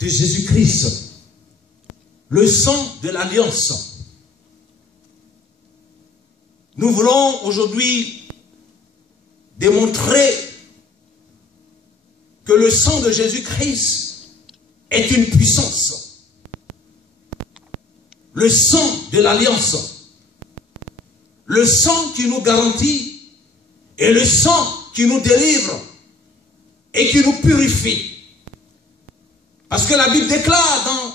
de Jésus-Christ, le sang de l'alliance. Nous voulons aujourd'hui démontrer que le sang de Jésus-Christ est une puissance. Le sang de l'alliance. Le sang qui nous garantit et le sang qui nous délivre et qui nous purifie. Parce que la Bible déclare dans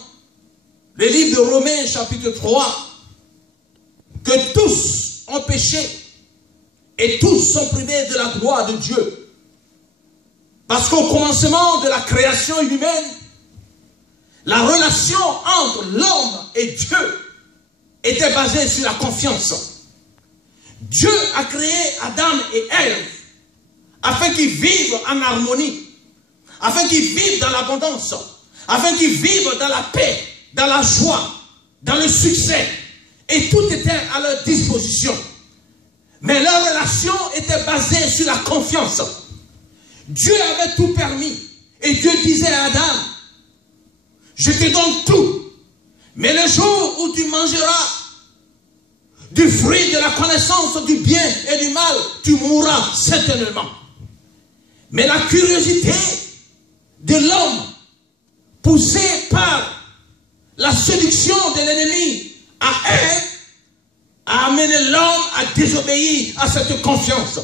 le livre de Romains chapitre 3 que tous ont péché et tous sont privés de la gloire de Dieu. Parce qu'au commencement de la création humaine, la relation entre l'homme et Dieu était basée sur la confiance. Dieu a créé Adam et Ève afin qu'ils vivent en harmonie, afin qu'ils vivent dans l'abondance, afin qu'ils vivent dans la paix, dans la joie, dans le succès. Et tout était à leur disposition. Mais leur relation était basée sur la confiance. Dieu avait tout permis. Et Dieu disait à Adam, je te donne tout. Mais le jour où tu mangeras du fruit de la connaissance du bien et du mal, tu mourras certainement. Mais la curiosité de l'homme, poussé par la séduction de l'ennemi à Ève, a amené l'homme à désobéir à cette confiance.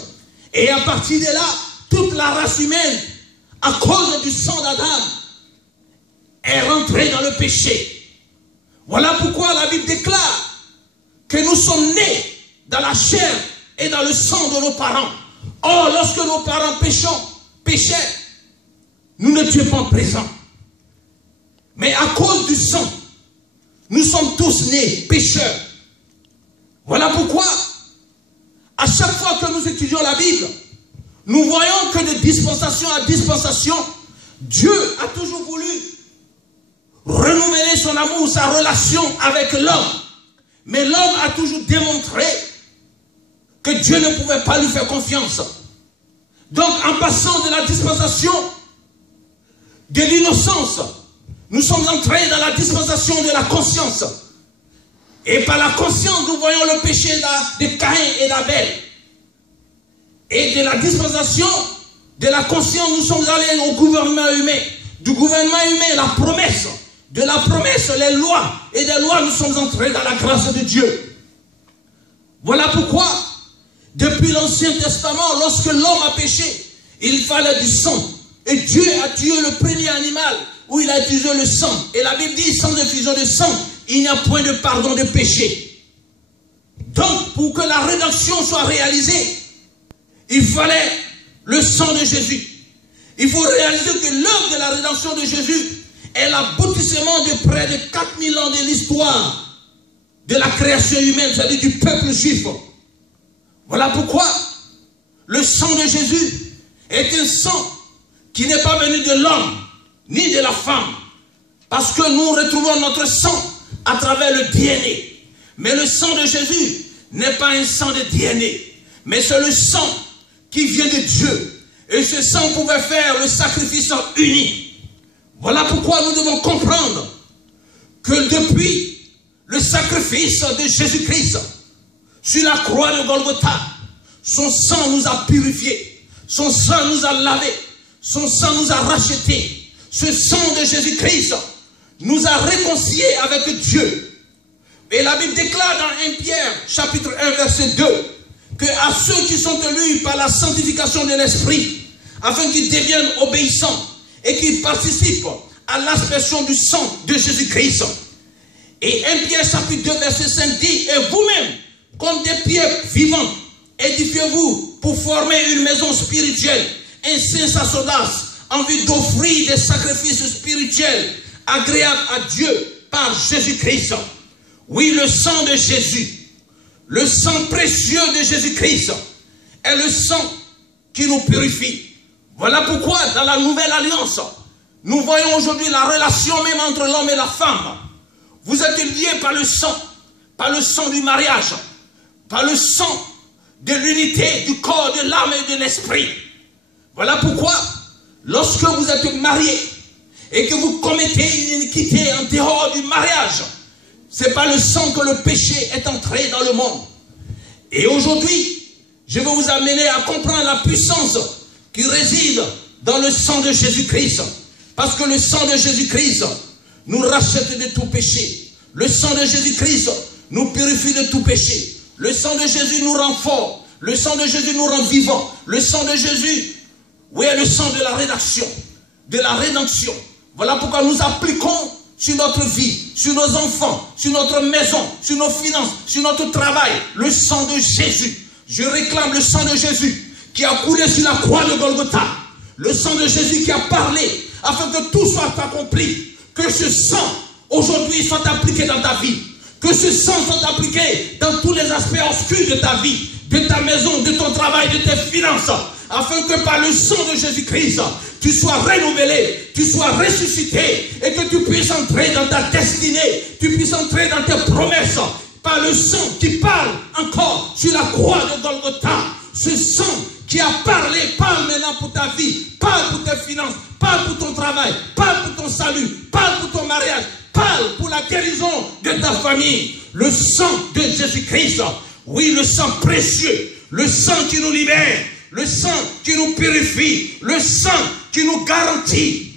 Et à partir de là, toute la race humaine, à cause du sang d'Adam, est rentrée dans le péché. Voilà pourquoi la Bible déclare que nous sommes nés dans la chair et dans le sang de nos parents. Or, lorsque nos parents péchaient, nous n'étions pas présents. Mais à cause du sang, nous sommes tous nés pécheurs. Voilà pourquoi, à chaque fois que nous étudions la Bible, nous voyons que de dispensation à dispensation, Dieu a toujours voulu renouveler son amour, sa relation avec l'homme. Mais l'homme a toujours démontré que Dieu ne pouvait pas lui faire confiance. Donc, en passant de la dispensation de l'innocence, nous sommes entrés dans la dispensation de la conscience. Et par la conscience, nous voyons le péché de Caïn et d'Abel. Et de la dispensation de la conscience, nous sommes allés au gouvernement humain. Du gouvernement humain, la promesse. De la promesse, les lois. Et des lois, nous sommes entrés dans la grâce de Dieu. Voilà pourquoi, depuis l'Ancien Testament, lorsque l'homme a péché, il fallait du sang. Et Dieu a tué le premier animal où il a utilisé le sang. Et la Bible dit, sans effusion de sang, il n'y a point de pardon de péché. Donc, pour que la rédemption soit réalisée, il fallait le sang de Jésus. Il faut réaliser que l'œuvre de la rédemption de Jésus est l'aboutissement de près de 4000 ans de l'histoire de la création humaine, c'est-à-dire du peuple juif. Voilà pourquoi le sang de Jésus est un sang qui n'est pas venu de l'homme ni de la femme, parce que nous retrouvons notre sang à travers le DNA. Mais le sang de Jésus n'est pas un sang de DNA, mais c'est le sang qui vient de Dieu. Et ce sang pouvait faire le sacrifice unique. Voilà pourquoi nous devons comprendre que depuis le sacrifice de Jésus-Christ sur la croix de Golgotha, son sang nous a purifiés, son sang nous a lavés, son sang nous a rachetés. Ce sang de Jésus-Christ nous a réconciliés avec Dieu. Et la Bible déclare dans 1 Pierre, chapitre 1, verset 2, que à ceux qui sont élus par la sanctification de l'Esprit, afin qu'ils deviennent obéissants et qu'ils participent à l'aspersion du sang de Jésus-Christ. Et 1 Pierre, chapitre 2, verset 5 dit, et vous-même, comme des pierres vivantes, édifiez-vous pour former une maison spirituelle, un saint sacerdoce, en vue d'offrir des sacrifices spirituels agréables à Dieu par Jésus-Christ. Oui, le sang de Jésus, le sang précieux de Jésus-Christ est le sang qui nous purifie. Voilà pourquoi dans la nouvelle alliance, nous voyons aujourd'hui la relation même entre l'homme et la femme. Vous êtes liés par le sang du mariage, par le sang de l'unité du corps, de l'âme et de l'esprit. Voilà pourquoi, lorsque vous êtes mariés et que vous commettez une iniquité en dehors du mariage, c'est par le sang que le péché est entré dans le monde. Et aujourd'hui, je vais vous amener à comprendre la puissance qui réside dans le sang de Jésus-Christ. Parce que le sang de Jésus-Christ nous rachète de tout péché. Le sang de Jésus-Christ nous purifie de tout péché. Le sang de Jésus nous rend fort. Le sang de Jésus nous rend vivants. Le sang de Jésus, oui, est le sang de la rédaction, de la rédemption. Voilà pourquoi nous appliquons sur notre vie, sur nos enfants, sur notre maison, sur nos finances, sur notre travail, le sang de Jésus. Je réclame le sang de Jésus qui a coulé sur la croix de Golgotha. Le sang de Jésus qui a parlé afin que tout soit accompli. Que ce sang aujourd'hui soit appliqué dans ta vie. Que ce sang soit appliqué dans tous les aspects obscurs de ta vie, de ta maison, de ton travail, de tes finances. Afin que par le sang de Jésus-Christ, tu sois renouvelé, tu sois ressuscité et que tu puisses entrer dans ta destinée, tu puisses entrer dans tes promesses. Par le sang qui parle encore sur la croix de Golgotha. Ce sang qui a parlé, parle maintenant pour ta vie, parle pour tes finances, parle pour ton travail, parle pour ton salut, parle pour ton mariage, parle pour la guérison de ta famille. Le sang de Jésus-Christ, oui, le sang précieux, le sang qui nous libère, le sang qui nous purifie, le sang qui nous garantit.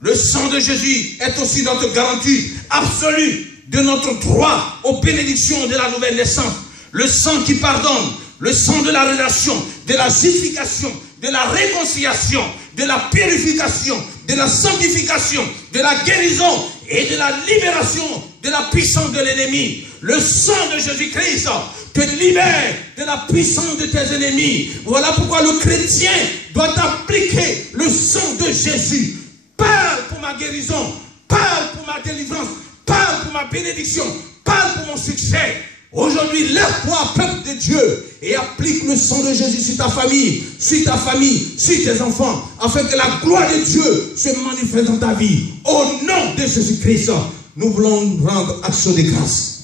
Le sang de Jésus est aussi notre garantie absolue de notre droit aux bénédictions de la nouvelle naissance. Le sang qui pardonne, le sang de la relation, de la justification, de la réconciliation, de la purification, de la sanctification, de la guérison et de la libération de la puissance de l'ennemi. Le sang de Jésus-Christ te libère de la puissance de tes ennemis. Voilà pourquoi le chrétien doit appliquer le sang de Jésus. Parle pour ma guérison, parle pour ma délivrance, parle pour ma bénédiction, parle pour mon succès. Aujourd'hui, lève-toi, peuple de Dieu, et applique le sang de Jésus sur ta famille, sur tes enfants, afin que la gloire de Dieu se manifeste dans ta vie. Au nom de Jésus-Christ, nous voulons rendre action de grâce.